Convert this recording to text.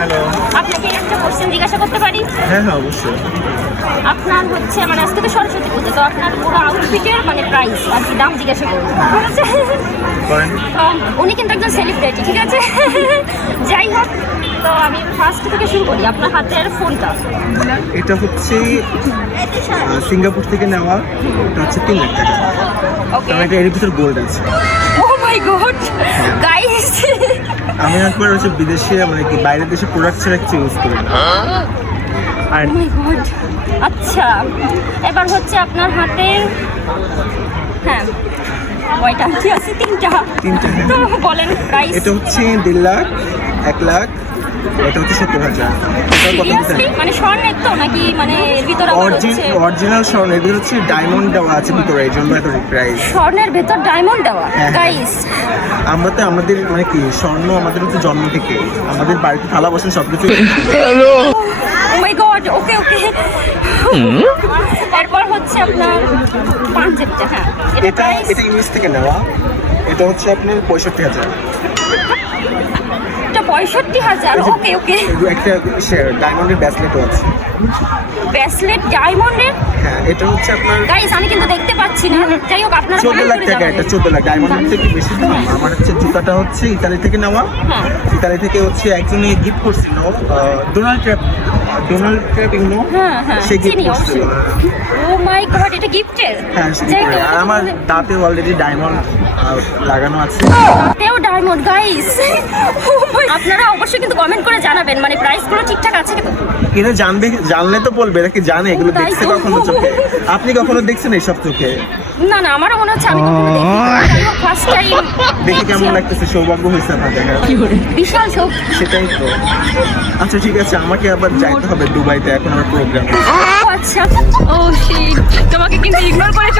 Hello. আপনাকে একটা question জিজ্ঞাসা করতে পারি? হ্যাঁ হ্যাঁ অবশ্যই। আপনার হচ্ছে মানে আজকে তো সরস্বতী পুজো, তো আপনার পুরো আউটফিটের মানে প্রাইস আর কি দাম জিজ্ঞাসা করবো, ঠিক আছে? করেন। উনি কিন্তু একজন সেলিব্রিটি, ঠিক আছে? যাই হোক, তো আমি ফার্স্ট থেকে শুরু করি। আপনার হাতের ফোনটা এটা হচ্ছে সিঙ্গাপুর থেকে নেওয়া, এটা হচ্ছে 3 লাখ টাকা। ওকে। কারণ এটা এর ভিতর গোল্ড আছে। ও মাই গড গাইস, আমি একবার হচ্ছে বিদেশে মানে কি বাইরের দেশে প্রোডাক্ট ছাড়া কিছু ইউজ করি না। আর ও মাই গড। আচ্ছা, এবার হচ্ছে আপনার হাতের, হ্যাঁ কয়টা কি আছে? তিনটা। হ্যাঁ। তো বলেন প্রাইস। এটা হচ্ছে 1.5 লাখ, 1 লাখ, এটা হচ্ছে 70,000। এটা কত সিরিয়াসলি মানে স্বর্ণের তো নাকি মানে এর ভিতরে আবার হচ্ছে অরিজিনাল স্বর্ণ, এদের হচ্ছে ডায়মন্ড দেওয়া আছে ভিতরে, এই জন্য এত প্রাইস। স্বর্ণের ভেতর ডায়মন্ড দেওয়া? হ্যাঁ। গাইস আমরা তো আমাদের মানে কি স্বর্ণ আমাদের হচ্ছে জন্ম থেকে আমাদের বাড়িতে থালা বসে সবকিছু। ও মাই গড, ওকে ওকে। এরপর হচ্ছে আপনার পাঞ্জাবিটা, হ্যাঁ এটা এটা প্রাইস এটা ইংলিশ থেকে নেওয়া, এটা হচ্ছে আপনার 65,000। এটা 65,000। ওকে ওকে। একটা ডায়মন্ডের ব্রেসলেটও আছে। ব্রেসলেট ডায়মন্ডের? হ্যাঁ, এটা হচ্ছে আপনার গাইস আমি কিন্তু দেখতে পাচ্ছি না, যাই হোক আপনারা 14 লাখ টাকা। এটা 14 লাখ, ডায়মন্ডের থেকে বেশি দাম। আমার হচ্ছে জুতাটা হচ্ছে ইতালি থেকে নেওয়া। হ্যাঁ। ইতালি থেকে হচ্ছে একজনে গিফট করছিল, ডোনাল্ড ট্রাম্প ইউনো, হ্যাঁ হ্যাঁ সে গিফট চিনি করছিল। অবশ্যই। ও মাই গড, এটা গিফটের? হ্যাঁ, সে gift করে। আর আমার দাঁতে অলরেডি ডায়মন্ড লাগানো আছে। তেও ডায়মন্ড গাইস। আপনারা অবশ্যই কিন্তু কমেন্ট করে জানাবেন মানে প্রাইসগুলো ঠিকঠাক আছে কিন্তু। এটা জানলে তো বলবে, এরা কি জানে এগুলো? তাই দেখছে তো। কখনো চোখে? আপনি কখনো দেখছেন এইসব চোখে? না না, আমারও মনে হচ্ছে আমি কখনো দেখিনি, ফার্স্ট টাইম দেখে কেমন লাগতেছে? সৌভাগ্য হয়েছে আপনার দেখা। বিশাল শোক। সেটাই তো। আচ্ছা ঠিক আছে, আমাকে আবার যাইতে হবে দুবাইতে, এখন আমার প্রোগ্রাম। আচ্ছা, ও শিট, তোমাকে কিন্তু ইগনোর করে